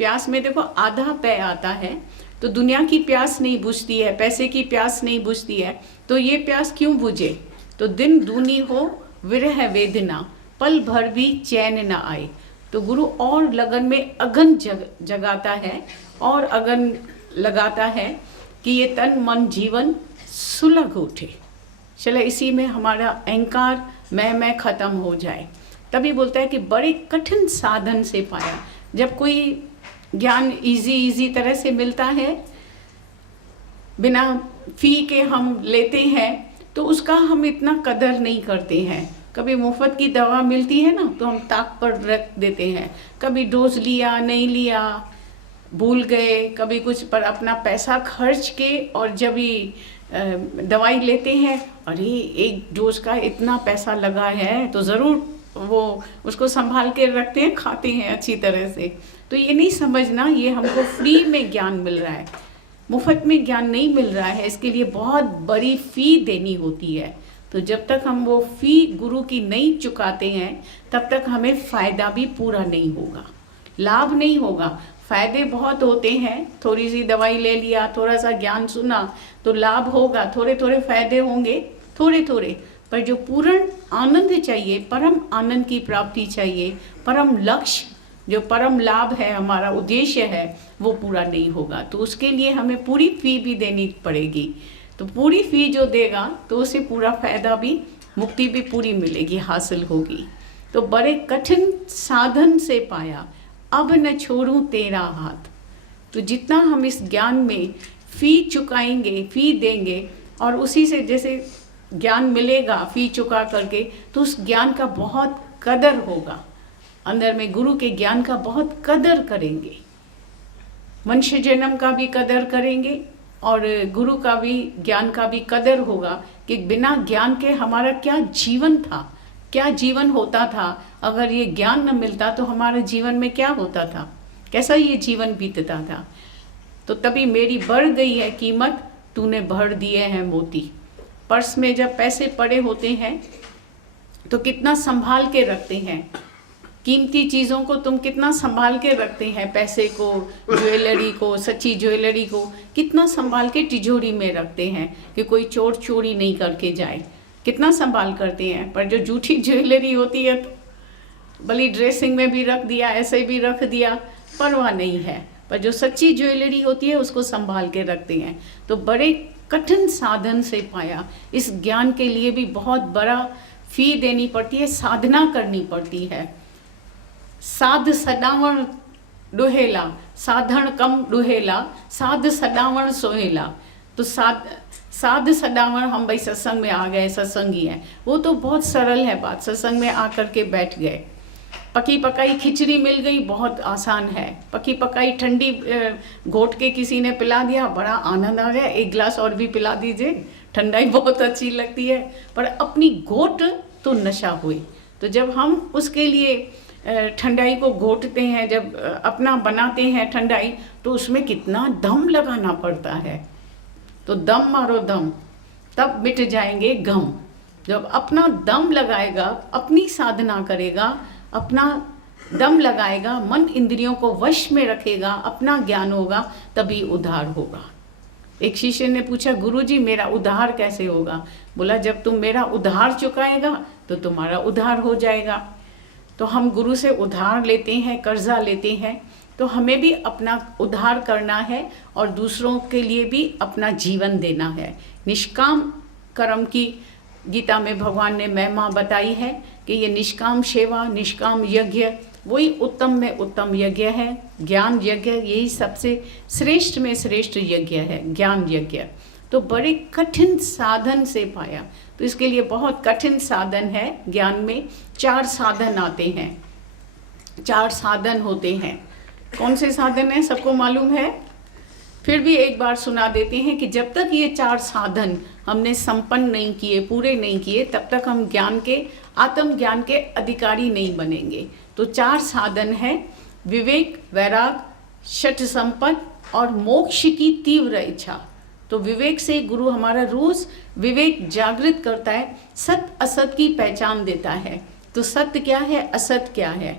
प्यास में देखो आधा पै आता है, तो दुनिया की प्यास नहीं बुझती है, पैसे की प्यास नहीं बुझती है, तो ये प्यास क्यों बुझे। तो दिन दूनी हो विरह वेदना, पल भर भी चैन न आए। तो गुरु और लगन में अगन जगाता है और अगन लगाता है कि ये तन मन जीवन सुलग उठे। चले इसी में हमारा अहंकार मैं खत्म हो जाए। तभी बोलता है कि बड़े कठिन साधन से पाया। जब कोई ज्ञान इजी तरह से मिलता है, बिना फी के हम लेते हैं, तो उसका हम इतना कदर नहीं करते हैं। कभी मुफ्त की दवा मिलती है ना, तो हम ताक पर रख देते हैं। कभी डोज लिया नहीं लिया, भूल गए, कभी कुछ पर अपना पैसा खर्च के और जब ही दवाई लेते हैं, अरे एक डोज का इतना पैसा लगा है, तो ज़रूर वो उसको संभाल के रखते हैं, खाते हैं अच्छी तरह से। तो ये नहीं समझना ये हमको फ्री में ज्ञान मिल रहा है, मुफ्त में ज्ञान नहीं मिल रहा है, इसके लिए बहुत बड़ी फ़ी देनी होती है। तो जब तक हम वो फ़ी गुरु की नहीं चुकाते हैं, तब तक हमें फ़ायदा भी पूरा नहीं होगा, लाभ नहीं होगा। फ़ायदे बहुत होते हैं, थोड़ी सी दवाई ले लिया, थोड़ा सा ज्ञान सुना तो लाभ होगा, थोड़े थोड़े फ़ायदे होंगे, थोड़े थोड़े, पर जो पूर्ण आनंद चाहिए, परम आनंद की प्राप्ति चाहिए, परम लक्ष्य जो परम लाभ है, हमारा उद्देश्य है, वो पूरा नहीं होगा। तो उसके लिए हमें पूरी फ़ी भी देनी पड़ेगी। तो पूरी फ़ी जो देगा तो उसे पूरा फ़ायदा भी, मुक्ति भी पूरी मिलेगी, हासिल होगी। तो बड़े कठिन साधन से पाया, अब न छोड़ूं तेरा हाथ। तो जितना हम इस ज्ञान में फ़ी चुकाएंगे, फ़ी देंगे, और उसी से जैसे ज्ञान मिलेगा फ़ी चुका करके, तो उस ज्ञान का बहुत कदर होगा। अंदर में गुरु के ज्ञान का बहुत कदर करेंगे, मनुष्य जन्म का भी कदर करेंगे और गुरु का भी, ज्ञान का भी कदर होगा कि बिना ज्ञान के हमारा क्या जीवन था, क्या जीवन होता था। अगर ये ज्ञान न मिलता तो हमारे जीवन में क्या होता था, कैसा ये जीवन बीतता था। तो तभी मेरी बढ़ गई है कीमत, तूने भर दिए हैं मोती। पर्स में जब पैसे पड़े होते हैं तो कितना संभाल के रखते हैं, कीमती चीज़ों को तुम कितना संभाल के रखते हैं, पैसे को, ज्वेलरी को, सच्ची ज्वेलरी को कितना संभाल के तिजोरी में रखते हैं कि कोई चोर चोरी नहीं करके जाए, कितना संभाल करते हैं। पर जो झूठी ज्वेलरी होती है तो भली ड्रेसिंग में भी रख दिया, ऐसे भी रख दिया, परवाह नहीं है। पर जो सच्ची ज्वेलरी होती है उसको संभाल के रखते हैं। तो बड़े कठिन साधन से पाया, इस ज्ञान के लिए भी बहुत बड़ा फ़ी देनी पड़ती है, साधना करनी पड़ती है। साध सदावण डुहेला, साधन कम डुहेला, साध सदावण सोहेला। तो साध सदावण, हम भाई सत्संग में आ गए, सत्संगी हैं, वो तो बहुत सरल है बात, सत्संग में आकर के बैठ गए। पकी पकाई खिचड़ी मिल गई, बहुत आसान है। पकी पकाई ठंडी घोट के किसी ने पिला दिया, बड़ा आनंद आ गया, एक गिलास और भी पिला दीजिए, ठंडाई बहुत अच्छी लगती है। पर अपनी घोट तो नशा हुई। तो जब हम उसके लिए ठंडाई को घोटते हैं, जब अपना बनाते हैं ठंडाई, तो उसमें कितना दम लगाना पड़ता है। तो दम मारो दम, तब मिट जाएंगे गम। जब अपना दम लगाएगा, अपनी साधना करेगा, अपना दम लगाएगा, मन इंद्रियों को वश में रखेगा, अपना ज्ञान होगा, तभी उद्धार होगा। एक शिष्य ने पूछा, गुरुजी मेरा उद्धार कैसे होगा? बोला, जब तुम मेरा उद्धार चुकाएगा तो तुम्हारा उद्धार हो जाएगा। तो हम गुरु से उधार लेते हैं, कर्जा लेते हैं, तो हमें भी अपना उद्धार करना है और दूसरों के लिए भी अपना जीवन देना है। निष्काम कर्म की गीता में भगवान ने महिमा बताई है कि ये निष्काम सेवा, निष्काम यज्ञ वही उत्तम में उत्तम यज्ञ है। ज्ञान यज्ञ यही सबसे श्रेष्ठ में श्रेष्ठ यज्ञ है, ज्ञान यज्ञ। तो बड़े कठिन साधन से पाया। तो इसके लिए बहुत कठिन साधन है। ज्ञान में 4 साधन आते हैं, 4 साधन होते हैं। कौन से साधन हैं सबको मालूम है, फिर भी एक बार सुना देते हैं कि जब तक ये 4 साधन हमने संपन्न नहीं किए, पूरे नहीं किए, तब तक हम ज्ञान के, आत्म ज्ञान के अधिकारी नहीं बनेंगे। तो 4 साधन है, विवेक, वैराग, षट संपत्ति और मोक्ष की तीव्र इच्छा। तो विवेक से गुरु हमारा रोज विवेक जागृत करता है, सत्य असत की पहचान देता है। तो सत्य क्या है, असत क्या है।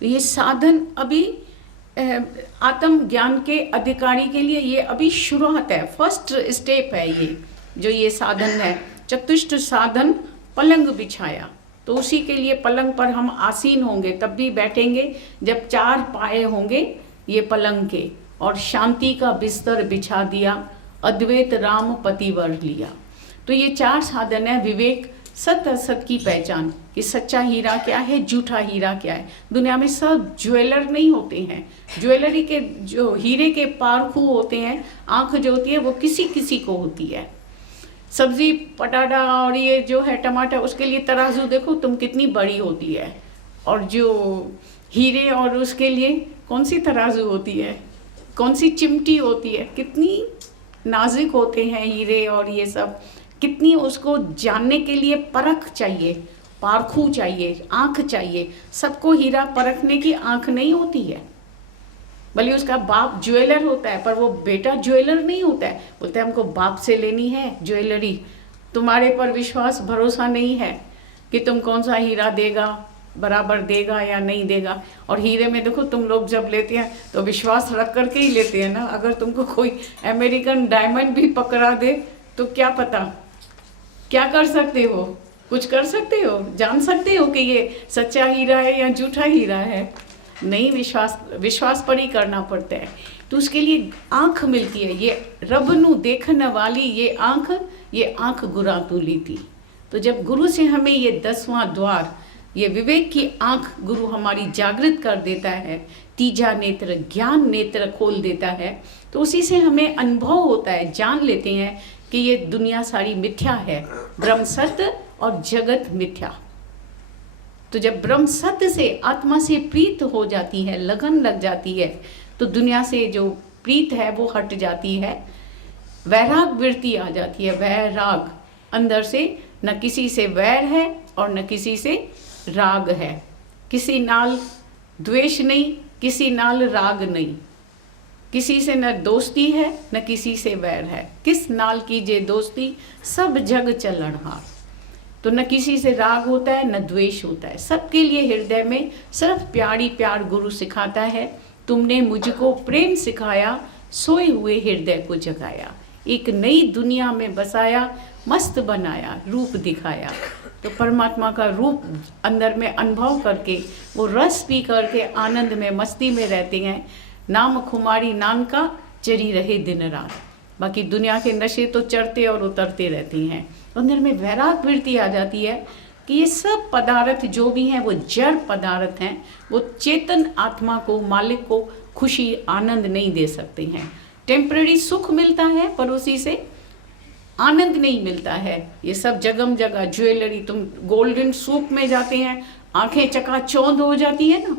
तो ये साधन अभी आत्म ज्ञान के अधिकारी के लिए ये अभी शुरुआत है, फर्स्ट स्टेप है ये, जो ये साधन है। चतुष्ट साधन पलंग बिछाया, तो उसी के लिए पलंग पर हम आसीन होंगे, तब भी बैठेंगे जब 4 पाए होंगे ये पलंग के, और शांति का बिस्तर बिछा दिया, अद्वैत राम पतिवर लिया। तो ये 4 साधन है, विवेक, सत्य असत की पहचान, कि सच्चा हीरा क्या है, झूठा हीरा क्या है। दुनिया में सब ज्वेलर नहीं होते हैं, ज्वेलरी के जो हीरे के पारखू होते हैं, आंख जो होती है वो किसी किसी को होती है। सब्जी पटाटा और ये जो है टमाटर, उसके लिए तराजू देखो तुम कितनी बड़ी होती है, और जो हीरे और उसके लिए कौन सी तराजू होती है, कौन सी चिमटी होती है, कितनी नाजुक होते हैं हीरे और ये सब, कितनी उसको जानने के लिए परख चाहिए, पारखू चाहिए, आंख चाहिए। सबको हीरा परखने की आंख नहीं होती है। भले उसका बाप ज्वेलर होता है, पर वो बेटा ज्वेलर नहीं होता है। बोलते हैं हमको बाप से लेनी है ज्वेलरी, तुम्हारे पर विश्वास भरोसा नहीं है कि तुम कौन सा हीरा देगा, बराबर देगा या नहीं देगा। और हीरे में देखो तुम लोग जब लेते हैं तो विश्वास रख करके ही लेते हैं ना। अगर तुमको कोई अमेरिकन डायमंड भी पकड़ा दे तो क्या पता, क्या कर सकते हो, कुछ कर सकते हो, जान सकते हो कि ये सच्चा हीरा है या झूठा हीरा है? नहीं, विश्वास पर ही करना पड़ता है। तो उसके लिए आंख मिलती है, ये रब नू देखने वाली ये आंख गुरा तू ली थी। तो जब गुरु से हमें ये 10वां द्वार, ये विवेक की आंख गुरु हमारी जागृत कर देता है, तीजा नेत्र ज्ञान नेत्र खोल देता है, तो उसी से हमें अनुभव होता है, जान लेते हैं कि ये दुनिया सारी मिथ्या है, ब्रह्म सत्य और जगत मिथ्या। तो जब ब्रह्म सत्य से आत्मा से प्रीत हो जाती है, लगन लग जाती है, तो दुनिया से जो प्रीत है वो हट जाती है, वैराग वृत्ति आ जाती है। वैराग अंदर से, न किसी से वैर है और न किसी से राग है, किसी नाल द्वेष नहीं, किसी नाल राग नहीं, किसी से न दोस्ती है न किसी से वैर है। किस नाल कीजिए दोस्ती, सब जग चलनहार। तो न किसी से राग होता है न द्वेष होता है, सबके लिए हृदय में सिर्फ प्यार ही प्यार गुरु सिखाता है। तुमने मुझको प्रेम सिखाया, सोए हुए हृदय को जगाया, एक नई दुनिया में बसाया, मस्त बनाया, रूप दिखाया। तो परमात्मा का रूप अंदर में अनुभव करके, वो रस पी करके आनंद में मस्ती में रहते हैं। नाम खुमारी नान का चरी रहे दिन रात। बाकी दुनिया के नशे तो चढ़ते और उतरते रहते हैं। अंदर में वैराग वृत्ति आ जाती है कि ये सब पदार्थ जो भी हैं वो जड़ पदार्थ हैं, वो चेतन आत्मा को, मालिक को खुशी आनंद नहीं दे सकते हैं। टेम्पररी सुख मिलता है पर उसी से आनंद नहीं मिलता है। ये सब जगम जगह ज्वेलरी, तुम गोल्डन सूप में जाते हैं, आंखें चकाचौंध हो जाती है ना,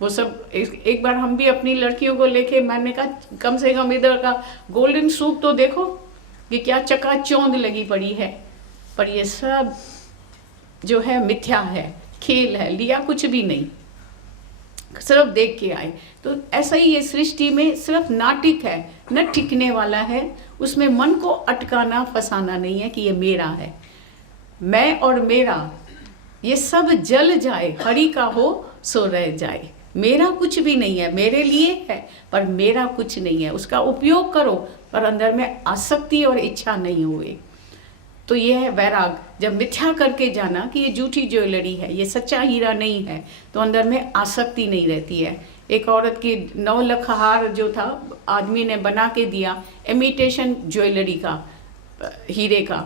वो सब। एक बार हम भी अपनी लड़कियों को लेके, मैंने कहा कम से कम इधर का गोल्डन सूप तो देखो कि क्या चकाचौंध लगी पड़ी है। पर ये सब जो है मिथ्या है, खेल है, लिया कुछ भी नहीं, सिर्फ देख के आए। तो ऐसा ही ये सृष्टि में सिर्फ नाटक है, न टिकने वाला है। उसमें मन को अटकाना फंसाना नहीं है कि ये मेरा है, मैं और मेरा, ये सब जल जाए, हरि का हो सो रह जाए। मेरा कुछ भी नहीं है, मेरे लिए है पर मेरा कुछ नहीं है। उसका उपयोग करो पर अंदर में आसक्ति और इच्छा नहीं हुए। तो ये है वैराग। जब मिथ्या करके जाना कि ये झूठी ज्वेलरी है, ये सच्चा हीरा नहीं है, तो अंदर में आसक्ति नहीं रहती है। एक औरत की 9 लाख हार जो था आदमी ने बना के दिया, इमिटेशन ज्वेलरी का, हीरे का,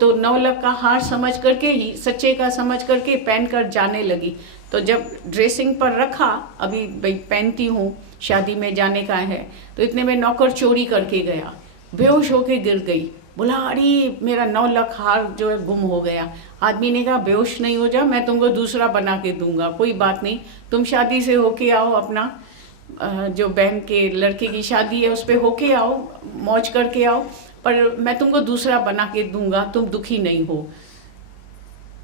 तो 9 लाख का हार समझ करके ही, सच्चे का समझ करके पहन कर जाने लगी। तो जब ड्रेसिंग पर रखा, अभी भाई पहनती हूँ, शादी में जाने का है, तो इतने में नौकर चोरी करके गया, बेहोश होके गिर गई। बोला अरे मेरा 9 लाख हार जो है गुम हो गया। आदमी ने कहा बेहोश नहीं हो जा, मैं तुमको दूसरा बना के दूंगा, कोई बात नहीं, तुम शादी से होके आओ, अपना जो बहन के लड़के की शादी है उस पर होके आओ, मौज करके आओ, पर मैं तुमको दूसरा बना के दूंगा, तुम दुखी नहीं हो।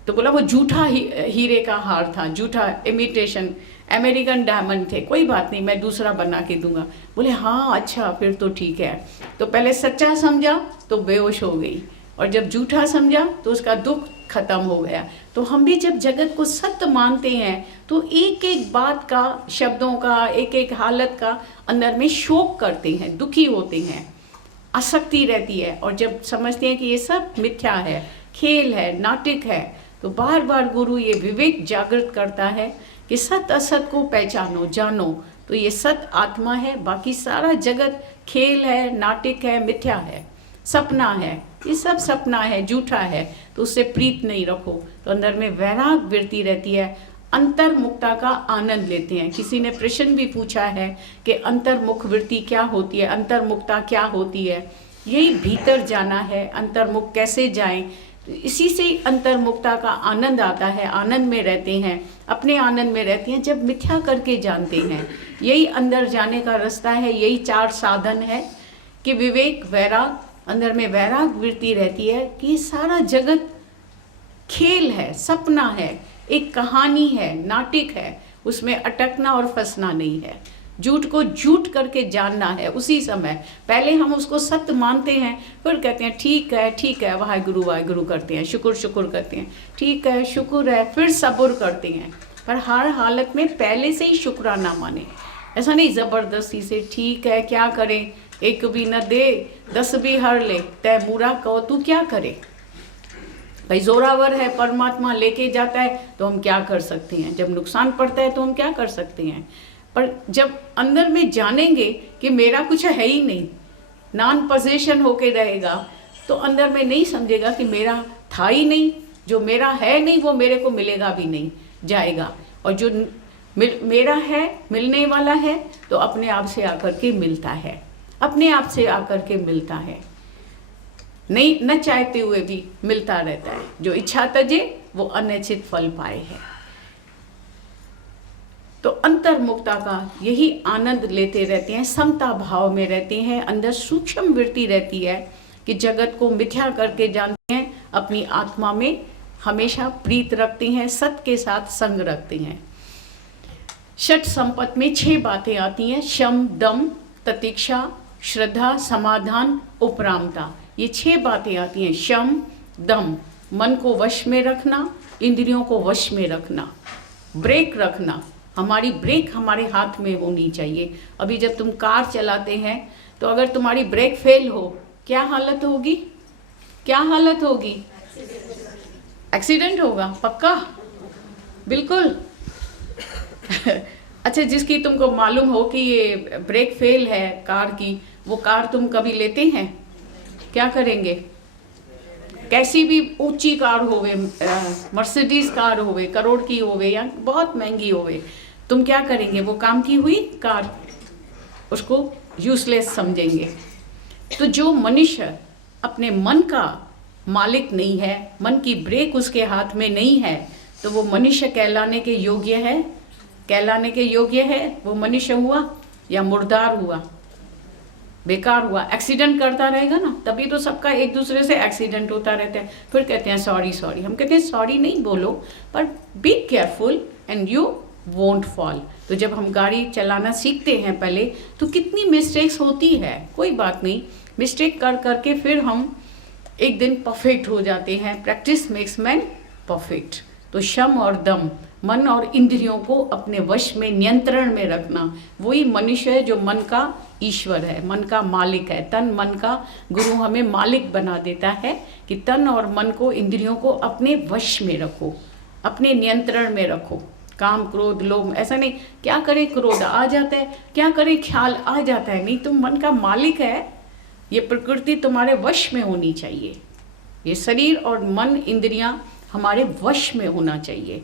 तो बोला वो झूठा हीरे का हार था, झूठा इमिटेशन अमेरिकन डायमंड थे, कोई बात नहीं, मैं दूसरा बना के दूंगा। बोले हाँ अच्छा फिर तो ठीक है। तो पहले सच्चा समझा तो बेहोश हो गई, और जब झूठा समझा तो उसका दुख खत्म हो गया। तो हम भी जब जगत को सत्य मानते हैं तो एक एक बात का, शब्दों का, एक एक हालत का अंदर में शोक करते हैं, दुखी होते हैं, आसक्ति रहती है। और जब समझते हैं कि ये सब मिथ्या है, खेल है, नाटक है, तो बार बार गुरु ये विवेक जागृत करता है कि सत्य असत को पहचानो, जानो। तो ये सत्य आत्मा है, बाकी सारा जगत खेल है, नाटक है, मिथ्या है, सपना है, ये सब सपना है, झूठा है। तो उससे प्रीत नहीं रखो। तो अंदर में वैराग वृत्ति रहती है, अंतर्मुखता का आनंद लेते हैं। किसी ने प्रश्न भी पूछा है कि अंतर्मुख वृत्ति क्या होती है, अंतर्मुखता क्या होती है। यही भीतर जाना है। अंतर्मुख कैसे जाएं? तो इसी से अंतर्मुखता का आनंद आता है, आनंद में रहते हैं, अपने आनंद में रहते हैं जब मिथ्या करके जानते हैं। यही अंदर जाने का रास्ता है, यही 4 साधन है कि विवेक, वैराग, अंदर में वैराग वृत्ति रहती है कि सारा जगत खेल है, सपना है, एक कहानी है, नाटक है, उसमें अटकना और फंसना नहीं है। झूठ को झूठ करके जानना है उसी समय। पहले हम उसको सत्य मानते हैं, फिर कहते हैं ठीक है, ठीक है, वाहिगुरु करते हैं, शुक्र करते हैं, ठीक है, शुक्र है, फिर सब्र करते हैं। पर हर हालत में पहले से ही शुक्राना माने। ऐसा नहीं ज़बरदस्ती से ठीक है, क्या करें, एक भी न दे 10 भी हर ले, तय मूरा कहो तू क्या करे। भाई जोरावर है, परमात्मा लेके जाता है तो हम क्या कर सकते हैं। जब नुकसान पड़ता है तो हम क्या कर सकते हैं। पर जब अंदर में जानेंगे कि मेरा कुछ है ही नहीं, नॉन पोजेशन होके रहेगा, तो अंदर में नहीं समझेगा कि मेरा था ही नहीं, जो मेरा है नहीं वो मेरे को मिलेगा भी नहीं, जाएगा। और जो मेरा है, मिलने वाला है, तो अपने आप से आकर के मिलता है, अपने आप से आकर के मिलता है, नहीं न चाहते हुए भी मिलता रहता है। जो इच्छा तजे वो अनिश्चित फल पाए है। तो अंतर्मुखता का यही आनंद लेते रहते हैं, समता भाव में रहते हैं। अंदर सूक्ष्म वृत्ति रहती है कि जगत को मिथ्या करके जानते हैं, अपनी आत्मा में हमेशा प्रीत रखते हैं, सत्य के साथ संग रखते हैं। षट संपत में 6 बातें आती हैं, शम, दम, ततिक्षा, श्रद्धा, समाधान, उपरामता। ये 6 बातें आती हैं। शम, दम, मन को वश में रखना, इंद्रियों को वश में रखना, ब्रेक रखना। हमारी ब्रेक हमारे हाथ में होनी चाहिए। अभी जब तुम कार चलाते हैं तो अगर तुम्हारी ब्रेक फेल हो, क्या हालत होगी, क्या हालत होगी? एक्सीडेंट होगा, पक्का, बिल्कुल। अच्छा, जिसकी तुमको मालूम हो कि ये ब्रेक फेल है कार की, वो कार तुम कभी लेते हैं? क्या करेंगे? कैसी भी ऊंची कार होवे, मर्सिडीज कार होवे, करोड़ की होवे या बहुत महंगी होवे, तुम क्या करेंगे? वो काम की हुई कार, उसको यूजलेस समझेंगे। तो जो मनुष्य अपने मन का मालिक नहीं है, मन की ब्रेक उसके हाथ में नहीं है, तो वो मनुष्य कहलाने के योग्य है? कहलाने के योग्य है? वो मनुष्य हुआ या मुर्दार हुआ, बेकार हुआ? एक्सीडेंट करता रहेगा ना, तभी तो सबका एक दूसरे से एक्सीडेंट होता रहता है। फिर कहते हैं सॉरी सॉरी। हम कहते हैं सॉरी नहीं बोलो, पर be careful and you won't fall. तो जब हम गाड़ी चलाना सीखते हैं पहले, तो कितनी मिस्टेक्स होती है, कोई बात नहीं, मिस्टेक कर करके फिर हम एक दिन परफेक्ट हो जाते हैं। Practice makes man perfect. तो शम और दम, मन और इंद्रियों को अपने वश में, नियंत्रण में रखना, वही मनुष्य है जो मन का ईश्वर है, मन का मालिक है। तन मन का गुरु हमें मालिक बना देता है कि तन और मन को, इंद्रियों को अपने वश में रखो, अपने नियंत्रण में रखो। काम, क्रोध, लोभ, ऐसा नहीं क्या करे क्रोध आ जाता है, क्या करे ख्याल आ जाता है, नहीं, तुम मन का मालिक है। ये प्रकृति तुम्हारे वश में होनी चाहिए। ये शरीर और मन, इंद्रियां हमारे वश में होना चाहिए,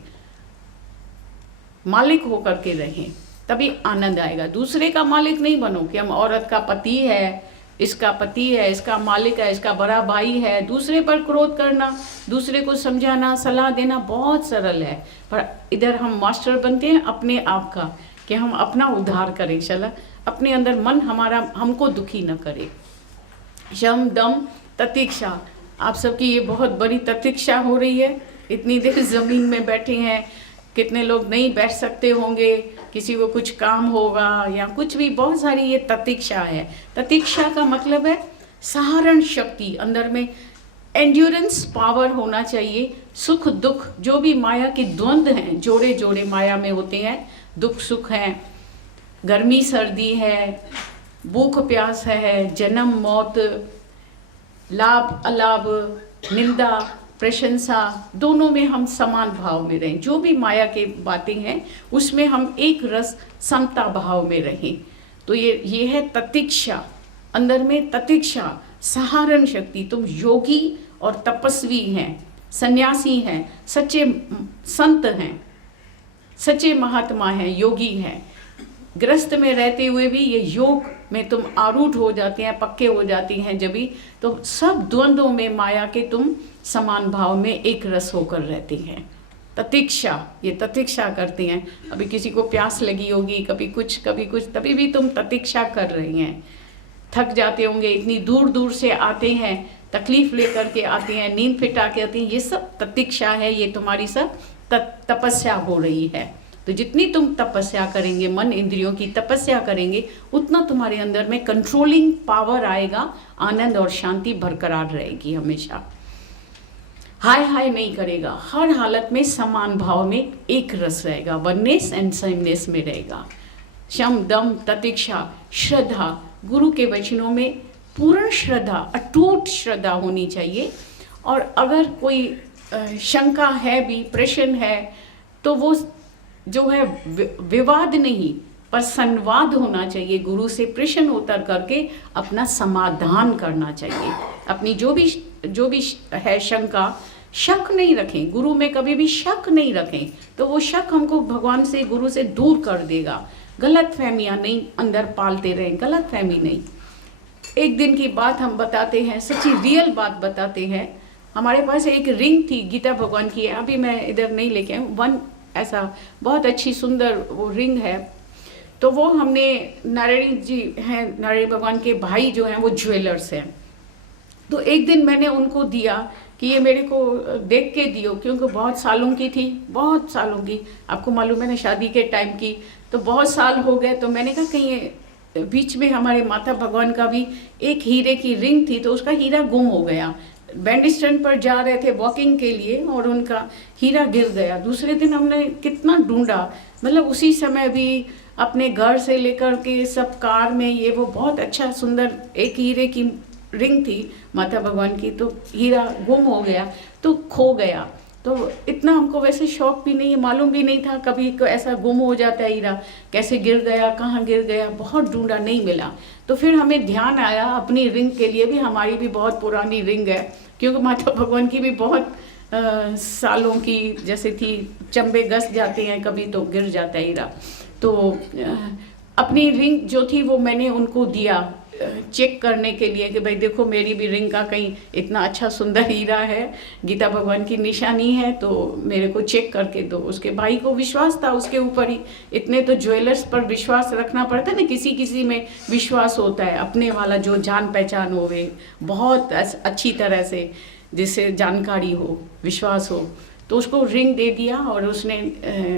मालिक होकर के रहें, तभी आनंद आएगा। दूसरे का मालिक नहीं बनो कि हम औरत का पति है, इसका पति है, इसका मालिक है, इसका बड़ा भाई है। दूसरे पर क्रोध करना, दूसरे को समझाना, सलाह देना बहुत सरल है, पर इधर हम मास्टर बनते हैं अपने आप का कि हम अपना उद्धार करें। चला अपने अंदर मन हमारा हमको दुखी न करे। शम, दम, ततिक्षा, आप सबकी ये बहुत बड़ी ततिक्षा हो रही है। इतनी देर ज़मीन में बैठे हैं, कितने लोग नहीं बैठ सकते होंगे, किसी को कुछ काम होगा या कुछ भी, बहुत सारी ये ततिक्षा है। ततिक्षा का मतलब है सहारण शक्ति, अंदर में एंड्योरेंस पावर होना चाहिए। सुख दुख जो भी माया के द्वंद्व हैं, जोड़े जोड़े माया में होते हैं, दुख सुख हैं, गर्मी सर्दी है, भूख प्यास है, जन्म मौत, लाभ अलाभ, निंदा प्रशंसा, दोनों में हम समान भाव में रहें। जो भी माया के बातें हैं उसमें हम एक रस समता भाव में रहें। तो ये है ततिक्षा, अंदर में ततिक्षा, सहारण शक्ति। तुम योगी और तपस्वी हैं, सन्यासी हैं, सच्चे संत हैं, सच्चे महात्मा हैं, योगी हैं। ग्रस्त में रहते हुए भी ये योग में तुम आरूढ़ हो जाते हैं, पक्के हो जाती हैं जब भी, तो सब द्वंद्वों में माया के तुम समान भाव में एक रस होकर रहती हैं। ततिक्षा, ये ततिक्षा करती हैं। अभी किसी को प्यास लगी होगी, कभी कुछ तभी भी तुम ततिक्षा कर रही हैं। थक जाते होंगे, इतनी दूर दूर से आते हैं, तकलीफ लेकर के आते हैं, नींद फिटा के आती हैं, ये सब ततिक्षा है। ये तुम्हारी सब तपस्या हो रही है। तो जितनी तुम तपस्या करेंगे, मन इंद्रियों की तपस्या करेंगे, उतना तुम्हारे अंदर में कंट्रोलिंग पावर आएगा, आनंद और शांति बरकरार रहेगी हमेशा। हाय हाय नहीं करेगा, हर हालत में समान भाव में एक रस रहेगा, वननेस एंड सेमनेस में रहेगा। शम दम ततिक्षा, श्रद्धा, गुरु के वचनों में पूर्ण श्रद्धा, अटूट श्रद्धा होनी चाहिए। और अगर कोई शंका है भी, प्रश्न है, तो वो जो है विवाद नहीं पर संवाद होना चाहिए। गुरु से प्रश्न उत्तर करके अपना समाधान करना चाहिए। अपनी जो भी है शंका, शक नहीं रखें, गुरु में कभी भी शक नहीं रखें, तो वो शक हमको भगवान से, गुरु से दूर कर देगा। गलत फहमियाँ नहीं अंदर पालते रहें, गलत फहमी नहीं। एक दिन की बात हम बताते हैं, सच्ची रियल बात बताते हैं। हमारे पास एक रिंग थी, गीता भगवान की है, अभी मैं इधर नहीं लेके आऊँ, वन ऐसा बहुत अच्छी सुंदर वो रिंग है। तो वो हमने, नारायण जी हैं, नारायण भगवान के भाई जो हैं वो ज्वेलर्स हैं, तो एक दिन मैंने उनको दिया कि ये मेरे को देख के दियो, क्योंकि बहुत सालों की थी, बहुत सालों की, आपको मालूम है ना, शादी के टाइम की, तो बहुत साल हो गए। तो मैंने कहा कहीं बीच में हमारे माता भगवान का भी एक हीरे की रिंग थी, तो उसका हीरा गुम हो गया। बैंड स्टैंड पर जा रहे थे वॉकिंग के लिए और उनका हीरा गिर गया। दूसरे दिन हमने कितना ढूंढा, मतलब उसी समय भी अपने घर से लेकर के सब कार में, ये वो बहुत अच्छा सुंदर एक हीरे की रिंग थी माता भगवान की, तो हीरा गुम हो गया, तो खो गया। तो इतना हमको वैसे शौक भी नहीं है, मालूम भी नहीं था कभी ऐसा गुम हो जाता है हीरा, कैसे गिर गया, कहाँ गिर गया, बहुत ढूंढा नहीं मिला। तो फिर हमें ध्यान आया अपनी रिंग के लिए भी, हमारी भी बहुत पुरानी रिंग है, क्योंकि माता भगवान की भी बहुत सालों की जैसे थी, चंबे घस जाते हैं कभी तो गिर जाता है हीरा। तो अपनी रिंग जो थी वो मैंने उनको दिया चेक करने के लिए कि भाई देखो मेरी भी रिंग का कहीं इतना अच्छा सुंदर हीरा है, गीता भगवान की निशानी है, तो मेरे को चेक करके दो। उसके भाई को विश्वास था उसके ऊपर ही, इतने तो ज्वेलर्स पर विश्वास रखना पड़ता है ना, किसी किसी में विश्वास होता है, अपने वाला जो जान पहचान होवे, बहुत अच्छी तरह से जिससे जानकारी हो, विश्वास हो। तो उसको रिंग दे दिया और उसने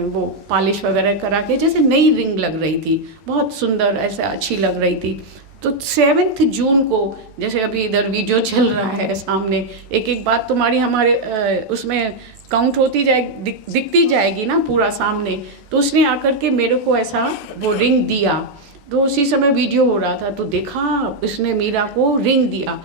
वो पॉलिश वगैरह करा के जैसे नई रिंग लग रही थी, बहुत सुंदर ऐसा अच्छी लग रही थी। तो 7 जून को, जैसे अभी इधर वीडियो चल रहा है सामने, एक एक बात तुम्हारी हमारे उसमें काउंट होती जाएगी, दिखती जाएगी ना पूरा सामने। तो उसने आकर के मेरे को ऐसा वो रिंग दिया, तो उसी समय वीडियो हो रहा था, तो देखा उसने मीरा को रिंग दिया।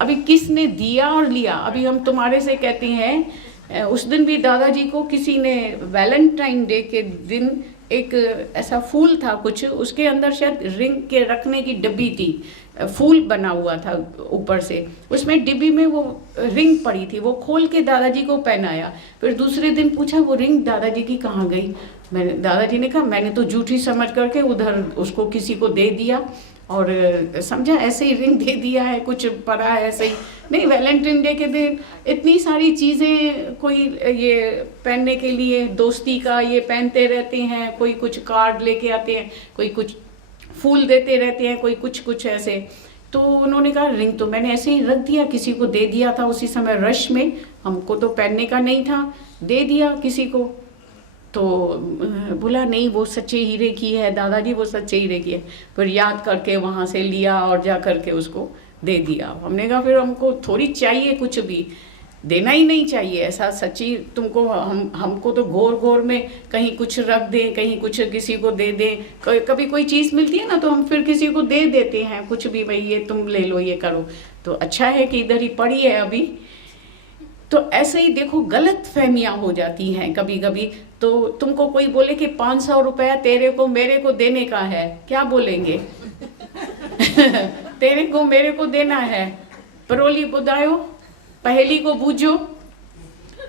अभी किसने दिया और लिया, अभी हम तुम्हारे से कहते हैं, उस दिन भी दादाजी को किसी ने वैलेंटाइन डे के दिन एक ऐसा फूल था कुछ, उसके अंदर शायद रिंग के रखने की डिब्बी थी, फूल बना हुआ था ऊपर से, उसमें डिब्बी में वो रिंग पड़ी थी, वो खोल के दादाजी को पहनाया। फिर दूसरे दिन पूछा वो रिंग दादाजी की कहाँ गई। मैंने, दादाजी ने कहा मैंने तो झूठी समझ करके उधर उसको किसी को दे दिया और समझा ऐसे ही रिंग दे दिया है, कुछ पड़ा है ऐसे ही। नहीं, वैलेंटाइन डे के दिन इतनी सारी चीज़ें कोई ये पहनने के लिए, दोस्ती का ये पहनते रहते हैं, कोई कुछ कार्ड लेके आते हैं, कोई कुछ फूल देते रहते हैं, कोई कुछ ऐसे। तो उन्होंने कहा रिंग तो मैंने ऐसे ही रख दिया, किसी को दे दिया था उसी समय रश में, हमको तो पहनने का नहीं था, दे दिया किसी को। तो बोला नहीं वो सच्चे हीरे की है दादाजी, वो सच्चे हीरे की है। फिर याद करके वहाँ से लिया और जा करके उसको दे दिया। हमने कहा फिर हमको थोड़ी चाहिए, कुछ भी देना ही नहीं चाहिए ऐसा सच्ची तुमको। हमको तो घोर घोर में कहीं कुछ रख दें, कहीं कुछ किसी को दे दें। कभी कोई चीज़ मिलती है ना तो हम फिर किसी को दे देते हैं कुछ भी, भाई ये तुम ले लो, ये करो। तो अच्छा है कि इधर ही पड़ी है अभी। तो ऐसे ही देखो गलत फहमियाँ हो जाती हैं कभी कभी। तो तुमको कोई बोले कि 500 रुपया तेरे को मेरे को देने का है, क्या बोलेंगे? तेरे को मेरे को देना है, परोली बुधायो, पहली को बूझो।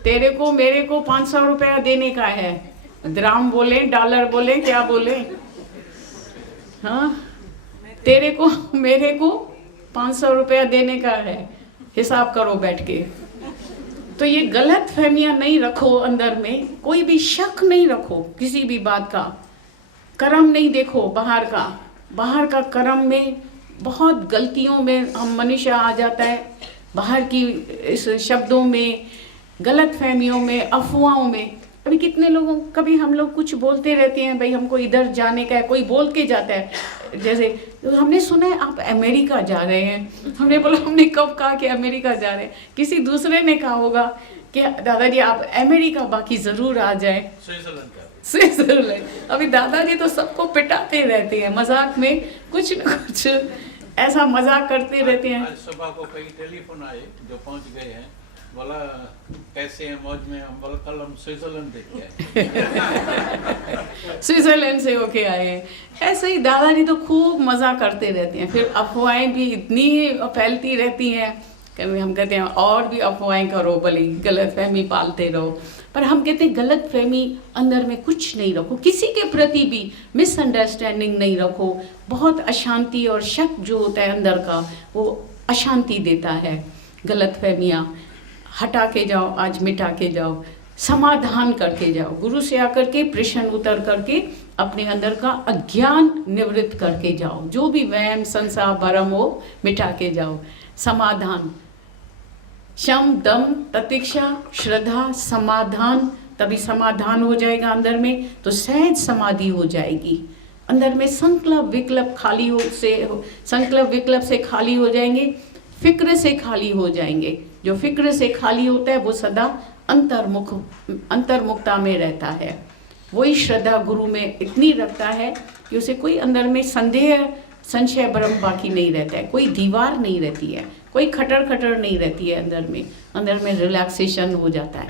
तेरे को मेरे को 500 रुपया देने का है। ग्राम बोले, डॉलर बोले, क्या बोले? हाँ, तेरे को मेरे को 500 रुपया देने का है, हिसाब करो बैठ के। तो ये गलत फहमियाँ नहीं रखो अंदर में, कोई भी शक नहीं रखो किसी भी बात का। कर्म नहीं देखो बाहर का कर्म में बहुत गलतियों में हम मनुष्य आ जाता है, बाहर की इस शब्दों में, गलत फहमियों में, अफवाहों में। अभी कितने लोगों, कभी हम लोग कुछ बोलते रहते हैं, भाई हमको इधर जाने का है, कोई बोल के जाता है, जैसे तो हमने सुना है आप अमेरिका जा रहे हैं। हमने बोला हमने कब कहा कि अमेरिका जा रहे हैं? किसी दूसरे ने कहा होगा कि दादाजी आप अमेरिका बाकी ज़रूर आ जाए, स्विट्जरलैंड। अभी दादाजी तो सबको पिटाते रहते हैं मजाक में, कुछ न कुछ ऐसा मजाक करते रहते हैं। आज सुबह को कई टेलीफोन आए जो पहुंच गए हैं, बोला कैसे हैं, मौज में? हम बोला कल हम स्विट्जरलैंड देख के आए। स्विट्जरलैंड से होके आए हैं। ऐसे ही दादाजी तो खूब मज़ा करते रहते हैं। फिर अफवाहें भी इतनी फैलती रहती हैं, कभी हम कहते हैं और भी अफवाहें करो, भले गलत फहमी पालते रहो। पर हम कहते हैं गलत फहमी अंदर में कुछ नहीं रखो, किसी के प्रति भी मिसअंडरस्टैंडिंग नहीं रखो। बहुत अशांति और शक जो होता है अंदर का, वो अशांति देता है। गलत फहमियाँ हटा के जाओ, आज मिटा के जाओ, समाधान करके जाओ। गुरु से आकर के प्रश्न उतर करके अपने अंदर का अज्ञान निवृत्त करके जाओ। जो भी वहम संसार भरम हो मिटा के जाओ। समाधान, शम दम प्रतीक्षा श्रद्धा समाधान, तभी समाधान हो जाएगा अंदर में, तो सहज समाधि हो जाएगी। अंदर में संकल्प विकल्प संकल्प विकल्प से खाली हो जाएंगे, फिक्र से खाली हो जाएंगे। जो फिक्र से खाली होता है वो सदा अंतर्मुखता में रहता है। वही श्रद्धा गुरु में इतनी रखता है कि उसे कोई अंदर में संदेह संशय भ्रम बाकी नहीं रहता है, कोई दीवार नहीं रहती है, कोई खटर नहीं रहती है अंदर में रिलैक्सेशन हो जाता है।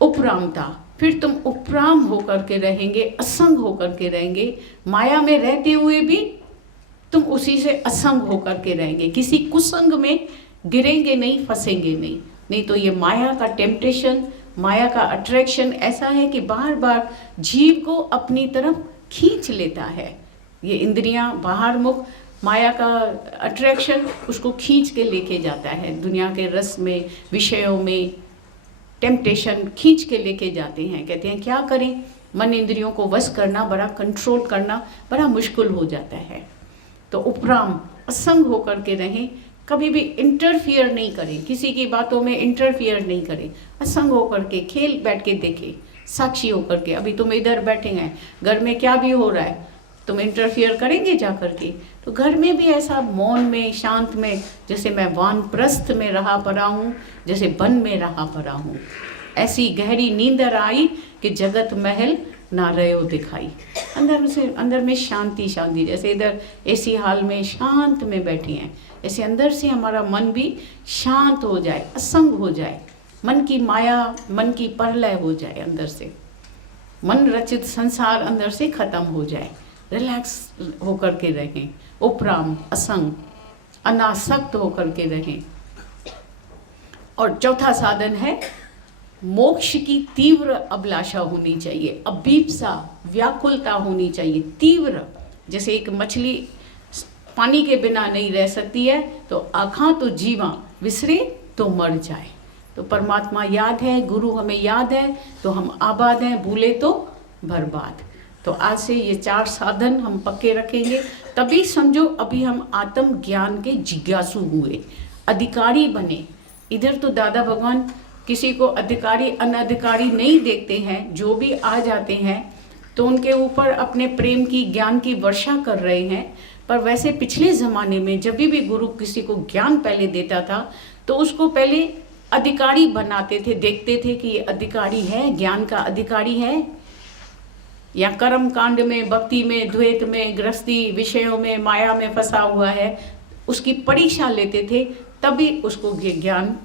उपरामता, फिर तुम उपराम होकर के रहेंगे, असंग होकर के रहेंगे। माया में रहते हुए भी तुम उसी से असंग होकर के रहेंगे, किसी कुसंग में गिरेंगे नहीं, फंसेंगे नहीं तो ये माया का टेम्पटेशन, माया का अट्रैक्शन ऐसा है कि बार बार जीव को अपनी तरफ खींच लेता है। ये इंद्रियां बाहर मुख, माया का अट्रैक्शन उसको खींच के लेके जाता है दुनिया के रस में, विषयों में। टेम्पटेशन खींच के लेके जाते हैं। कहते हैं क्या करें, मन इंद्रियों को वश करना, बड़ा कंट्रोल करना बड़ा मुश्किल हो जाता है। तो उपराम असंग होकर के रहें, कभी भी इंटरफियर नहीं करें, किसी की बातों में इंटरफियर नहीं करें। असंग होकर के खेल बैठ के देखें, साक्षी होकर के। अभी तुम इधर बैठे हैं, घर में क्या भी हो रहा है, तुम इंटरफियर करेंगे जा कर के? तो घर में भी ऐसा मौन में, शांत में, जैसे मैं वानप्रस्थ में रहा पड़ा हूँ, जैसे वन में रहा पड़ा हूँ। ऐसी गहरी नींदर आई कि जगत महल ना रहो दिखाई। अंदर में शांति, जैसे इधर एसी हाल में शांत में बैठी हैं, ऐसे अंदर से हमारा मन भी शांत हो जाए, असंग हो जाए, मन की माया, मन की प्रलय हो जाए, अंदर से मन रचित संसार अंदर से खत्म हो जाए, रिलैक्स होकर के रहें, उपराम, असंग, अनासक्त होकर के रहें। और चौथा साधन है मोक्ष की तीव्र अभिलाषा होनी चाहिए, अभीप्सा, व्याकुलता होनी चाहिए, तीव्र। जैसे एक मछली पानी के बिना नहीं रह सकती है, तो आँखा तो जीवा, विसरे तो मर जाए। तो परमात्मा याद है, गुरु हमें याद है तो हम आबाद हैं, भूले तो बर्बाद। तो आज से ये 4 साधन हम पक्के रखेंगे, तभी समझो अभी हम आत्म ज्ञान के जिज्ञासु हुए, अधिकारी बने। इधर तो दादा भगवान किसी को अधिकारी अनधिकारी नहीं देखते हैं, जो भी आ जाते हैं तो उनके ऊपर अपने प्रेम की, ज्ञान की वर्षा कर रहे हैं। पर वैसे पिछले ज़माने में जब भी गुरु किसी को ज्ञान पहले देता था तो उसको पहले अधिकारी बनाते थे, देखते थे कि ये अधिकारी है, ज्ञान का अधिकारी है, या कर्म कांड में, भक्ति में, द्वैत में, गृहस्थी विषयों में, माया में फंसा हुआ है। उसकी परीक्षा लेते थे, तभी उसको ज्ञान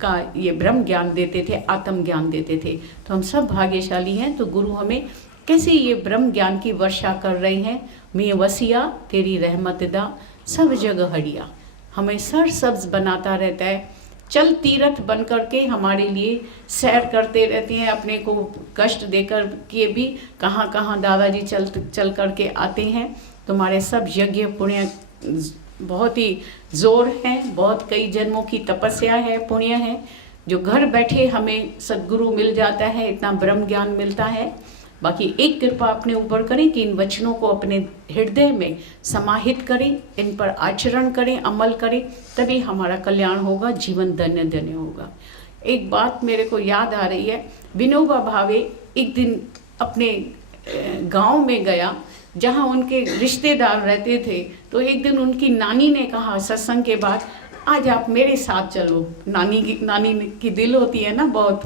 का ये ब्रह्म ज्ञान देते थे, आत्म ज्ञान देते थे। तो हम सब भाग्यशाली हैं। तो गुरु हमें कैसे ये ब्रह्म ज्ञान की वर्षा कर रहे हैं। मैं वसिया तेरी रहमत दा सब जगह हड़िया, हमें सरसब्ज बनाता रहता है। चल तीर्थ बन करके हमारे लिए सैर करते रहते हैं, अपने को कष्ट देकर के भी कहाँ कहाँ दादाजी चल करके आते हैं। तुम्हारे सब यज्ञ पुण्य बहुत ही जोर है, बहुत कई जन्मों की तपस्या है, पुण्य है, जो घर बैठे हमें सद्गुरु मिल जाता है, इतना ब्रह्म ज्ञान मिलता है। बाकी एक कृपा अपने ऊपर करें कि इन वचनों को अपने हृदय में समाहित करें, इन पर आचरण करें, अमल करें, तभी हमारा कल्याण होगा, जीवन धन्य धन्य होगा। एक बात मेरे को याद आ रही है, विनोबा भावे एक दिन अपने गांव में गया जहां उनके रिश्तेदार रहते थे। तो एक दिन उनकी नानी ने कहा सत्संग के बाद, आज आप मेरे साथ चलो। नानी की दिल होती है ना बहुत,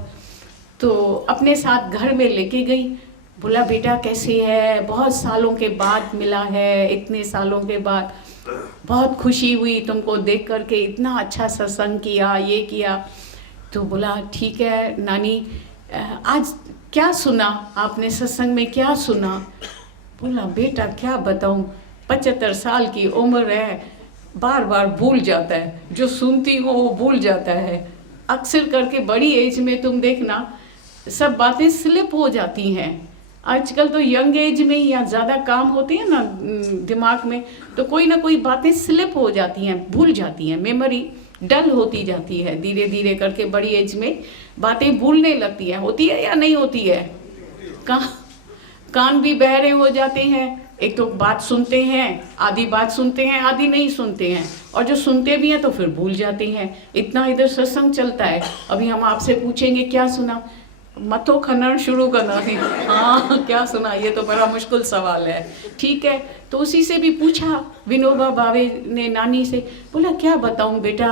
तो अपने साथ घर में लेके गई। बोला बेटा कैसे है, बहुत सालों के बाद मिला है, इतने सालों के बाद बहुत खुशी हुई तुमको देख करके, इतना अच्छा सत्संग किया, ये किया। तो बोला ठीक है नानी, आज क्या सुना आपने सत्संग में, क्या सुना? बोला बेटा क्या बताऊं, 75 साल की उम्र है, बार बार भूल जाता है, जो सुनती हो वो भूल जाता है। अक्सर करके बड़ी एज में तुम देखना सब बातें स्लिप हो जाती हैं। आजकल तो यंग एज में या ज़्यादा काम होते हैं ना दिमाग में, तो कोई ना कोई बातें स्लिप हो जाती हैं, भूल जाती हैं, मेमोरी डल होती जाती है। धीरे धीरे करके बड़ी एज में बातें भूलने लगती हैं। होती है या नहीं होती है? कान भी बहरे हो जाते हैं। एक तो बात सुनते हैं, आधी बात सुनते हैं, आधी नहीं सुनते हैं, और जो सुनते भी हैं तो फिर भूल जाते हैं। इतना इधर सत्संग चलता है। अभी हम आपसे पूछेंगे क्या सुना, मतो खनन शुरू करना थी, हाँ क्या सुना, ये तो बड़ा मुश्किल सवाल है। ठीक है, तो उसी से भी पूछा विनोबा भावे ने नानी से, बोला क्या बताऊं बेटा,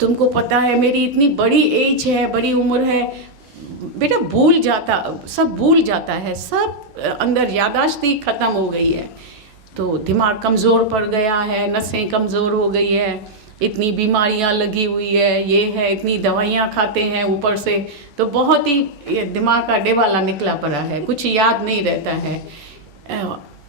तुमको पता है मेरी इतनी बड़ी एज है, बड़ी उम्र है, बेटा भूल जाता, सब भूल जाता है, सब अंदर यादाश्त ही खत्म हो गई है। तो दिमाग कमज़ोर पड़ गया है, नसें कमज़ोर हो गई है, इतनी बीमारियां लगी हुई है, ये है, इतनी दवाइयां खाते हैं ऊपर से, तो बहुत ही दिमाग का डेवाला निकला पड़ा है, कुछ याद नहीं रहता है।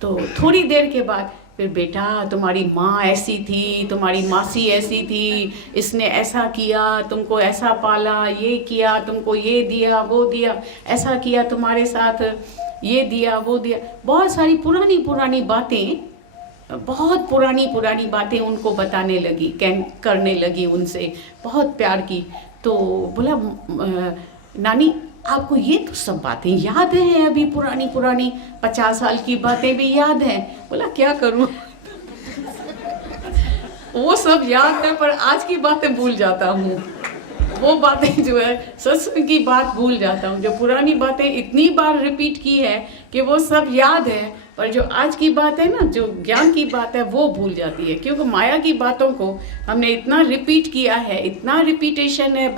तो थोड़ी देर के बाद फिर बेटा तुम्हारी माँ ऐसी थी, तुम्हारी मासी ऐसी थी, इसने ऐसा किया, तुमको ऐसा पाला, ये किया, तुमको ये दिया, वो दिया, ऐसा किया तुम्हारे साथ, ये दिया, वो दिया, बहुत सारी पुरानी पुरानी बातें, बहुत पुरानी पुरानी बातें उनको बताने लगी, करने लगी उनसे, बहुत प्यार की। तो बोला नानी आपको ये तो सब बातें याद हैं, अभी पुरानी पुरानी 50 साल की बातें भी याद हैं। बोला क्या करूं वो सब याद है पर आज की बातें भूल जाता हूँ, वो बातें जो है सत्संग की बात भूल जाता हूँ। जो पुरानी बातें इतनी बार रिपीट की है कि वो सब याद है, पर जो आज की बात है ना, जो ज्ञान की बात है, वो भूल जाती है, क्योंकि माया की बातों को हमने इतना रिपीट किया है, इतना रिपीटेशन है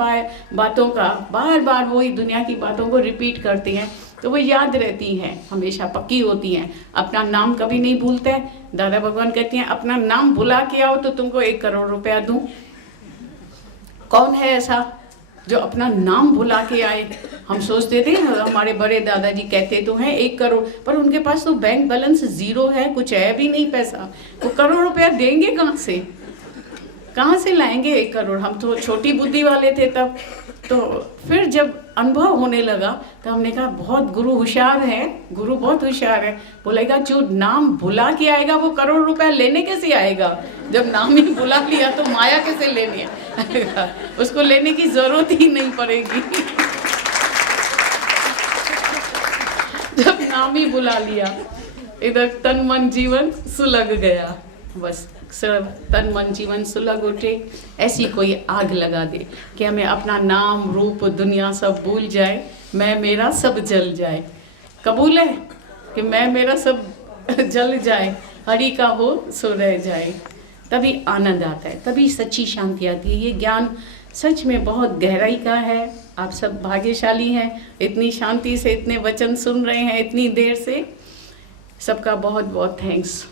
बातों का, बार बार वही दुनिया की बातों को रिपीट करते हैं, तो वो याद रहती हैं, हमेशा पक्की होती हैं। अपना नाम कभी नहीं भूलता है। दादा भगवान कहती हैं अपना नाम भुला के आओ तो तुमको 1 करोड़ रुपया दूं। कौन है ऐसा जो अपना नाम भुला के आए? हम सोचते थे, हमारे बड़े दादाजी कहते तो हैं 1 करोड़, पर उनके पास तो बैंक बैलेंस 0 है, कुछ है भी नहीं पैसा, वो करोड़ रुपया देंगे कहाँ से? कहाँ से लाएंगे 1 करोड़? हम तो छोटी बुद्धि वाले थे तब। तो फिर जब अनुभव होने लगा तो हमने कहा बहुत गुरु होशियार है, गुरु बहुत होशियार है। बोलेगा जो नाम भुला के आएगा वो करोड़ रुपया लेने कैसे आएगा? जब नाम ही भुला लिया तो माया कैसे लेनी है? उसको लेने की जरूरत ही नहीं पड़ेगी। जब नाम ही भुला लिया, इधर तन मन जीवन सुलग गया, बस सिर्फ तन मन जीवन सुलग उठे। ऐसी कोई आग लगा दे कि हमें अपना नाम रूप दुनिया सब भूल जाए, मैं मेरा सब जल जाए। कबूल है कि मैं मेरा सब जल जाए, हरि का हो सो रह जाए, तभी आनंद आता है, तभी सच्ची शांति आती है। ये ज्ञान सच में बहुत गहराई का है। आप सब भाग्यशाली हैं, इतनी शांति से इतने वचन सुन रहे हैं इतनी देर से। सबका बहुत बहुत थैंक्स।